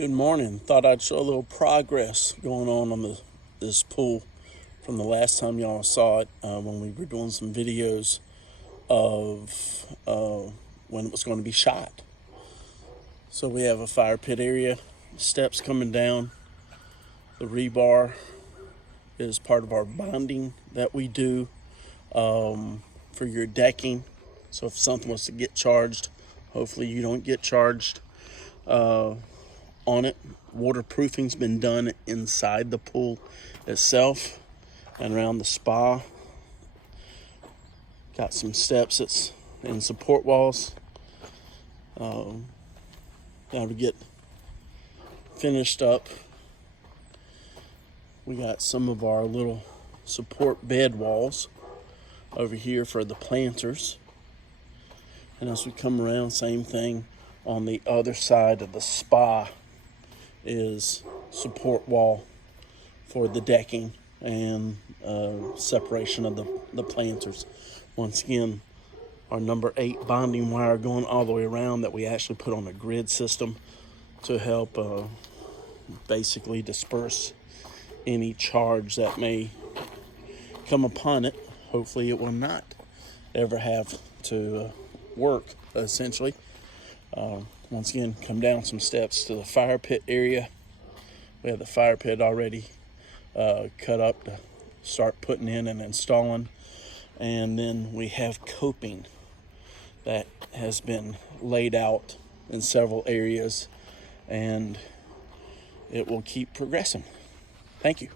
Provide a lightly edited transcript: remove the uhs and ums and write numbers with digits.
Good morning. Thought I'd show a little progress going on this pool from the last time y'all saw it when we were doing some videos of when it was going to be shot. So we have a fire pit area, steps coming down. The rebar is part of our bonding that we do for your decking. So if something was to get charged, hopefully you don't get charged on it. Waterproofing's been done inside the pool itself and around the spa. Got some steps that's in support walls. Now to get finished up, we got some of our little support bed walls over here for the planters. And as we come around, same thing on the other side of the spa is support wall for the decking and separation of the planters. Once again, our number 8 bonding wire going all the way around that we actually put on a grid system to help basically disperse any charge that may come upon it. Hopefully it will not ever have to work, essentially. Once again, come down some steps to the fire pit area. We have the fire pit already cut up to start putting in and installing. And then we have coping that has been laid out in several areas, and it will keep progressing. Thank you.